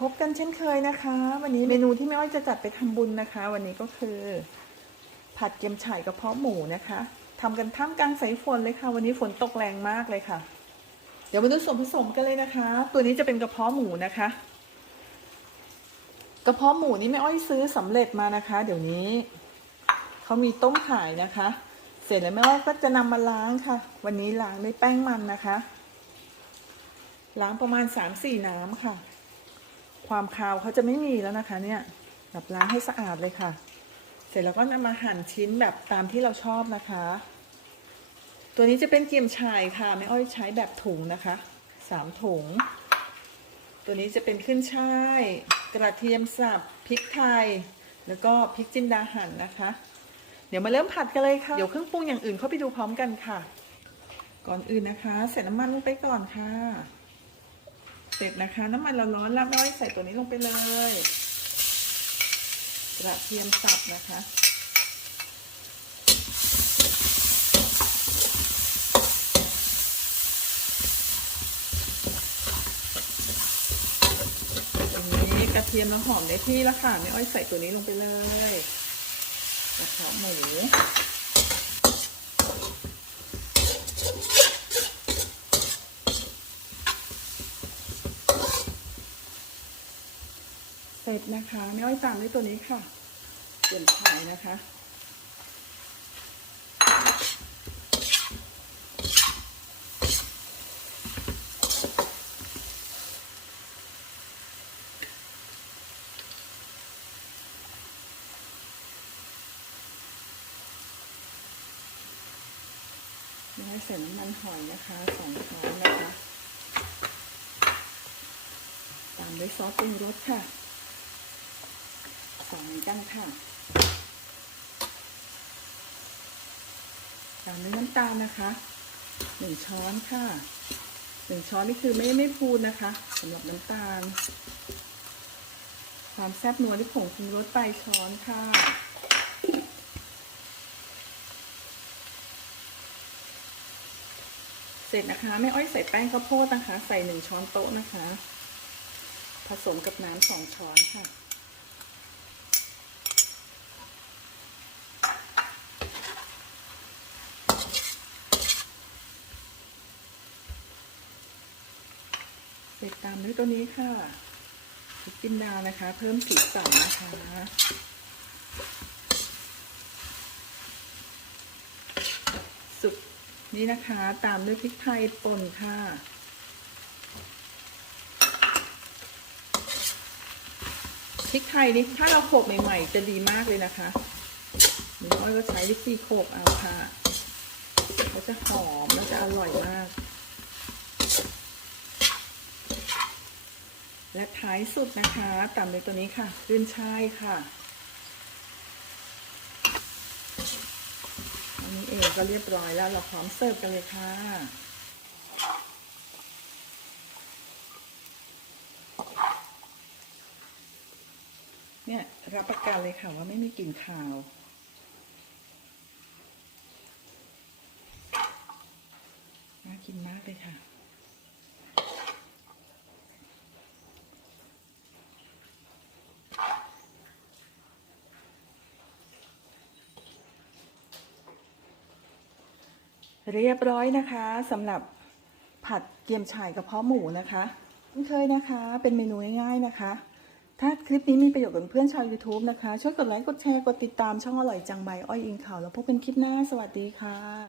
พบกันเช่นเคยนะคะ วันนี้เมนูที่แม่อ้อยจะจัดไปทำบุญนะคะ วันนี้ก็คือ ผัดเกี๊ยมฉ่ายกระเพาะหมูนะคะทำกันท่ามกลางสายฝนเลยค่ะ วันนี้ฝนตกแรงมากเลยค่ะ เดี๋ยวมาดูส่วนผสมกันเลยนะคะ ตัวนี้จะเป็นกระเพาะหมูนะคะ กระเพาะหมูนี่แม่อ้อยซื้อสำเร็จมานะคะ เดี๋ยวนี้เขามีต้มขายนะคะ เสร็จแล้วแม่อ้อยก็จะนำมาล้างค่ะ วันนี้ล้างด้วยแป้งมันนะคะ ล้างประมาณสามสี่น้ำค่ะ ความคาวเขาจะไม่มีแล้วนะคะเนี่ยแบบล้างให้สะอาดเลยค่ะ เสร็จแล้วก็นำมาหั่นชิ้นแบบตามที่เราชอบนะคะ ตัวนี้จะเป็นเกี๊ยมชายค่ะแม่อ้อยใช้แบบถุงนะคะสามถุง ตัวนี้จะเป็นขึ้นช่าย กระเทียมสับพริกไทย แล้วก็พริกจินดาหั่นนะคะ เดี๋ยวมาเริ่มผัดกันเลยค่ะ เดี๋ยวเครื่องปรุงอย่างอื่นเข้าไปดูพร้อมกันค่ะ ก่อนอื่นนะคะใส่น้ำมันลงไปก่อนค่ะ เสร็จนะคะ น้ำมันเราร้อนแล้วแม่อ้อยใส่ตัวนี้ลงไปเลย กระเทียมสับนะคะตรงนี้กระเทียมแล้วหอมได้ที่แล้วค่ะแม่อ้อยใส่ตัวนี้ลงไปเลยกระเพาะหมู เสร็จนะคะแม่อ้อยตามด้วยตัวนี้ค่ะเปลี่ยนฉายนะคะให้ใส่น้ำมันหอยนะคะสองช้อนนะคะ ตามด้วยซอสปรุงรสค่ะ สองเหมือนกันค่ะตามด้วยน้ำตาลนะคะหนึ่งช้อนค่ะหนึ่งช้อนนี่คือไม่ไม่พูนนะคะสำหรับน้ำตาล ความแซ่บนัวที่ผงปรุงรสไปช้อนค่ะเสร็จนะคะแม่อ้อยใส่แป้งข้าวโพดนะคะ ใส่หนึ่งช้อนโต๊ะนะคะ ผสมกับน้ำสองช้อนค่ะ เสร็จตามด้วยตัวนี้ค่ะพริกจินดานะคะ เพิ่มสีสันนะคะสุดนี้นะคะตามด้วยพริกไทยป่นค่ะพริกไทยนี่ถ้าเราโขกใหม่ๆ จะดีมากเลยนะคะน้อยก็ใช้วิธีโขกเอาค่ะแล้วจะหอมแล้วจะอร่อยมาก และท้ายสุดนะคะตามด้วยตัวนี้ค่ะขึ้นช่ายค่ะอันนี้เองก็เรียบร้อยแล้วเราพร้อมเสิร์ฟกันเลยค่ะเนี่ยรับประกันเลยค่ะว่าไม่มีกลิ่นคาว น่ากินมากเลยค่ะ เรียบร้อยนะคะสำหรับผัดเกี๊ยมฉ่ายกระเพาะหมูนะคะเช่นเคยนะคะ เป็นเมนูง่ายๆนะคะ ถ้าคลิปนี้มีประโยชน์กับเพื่อนชาว YouTube นะคะ ช่วยกดไลค์กดแชร์กดติดตามช่องอร่อยจังใบอ้อยอิงข่าวแล้วพบกันคลิปหน้าสวัสดีค่ะ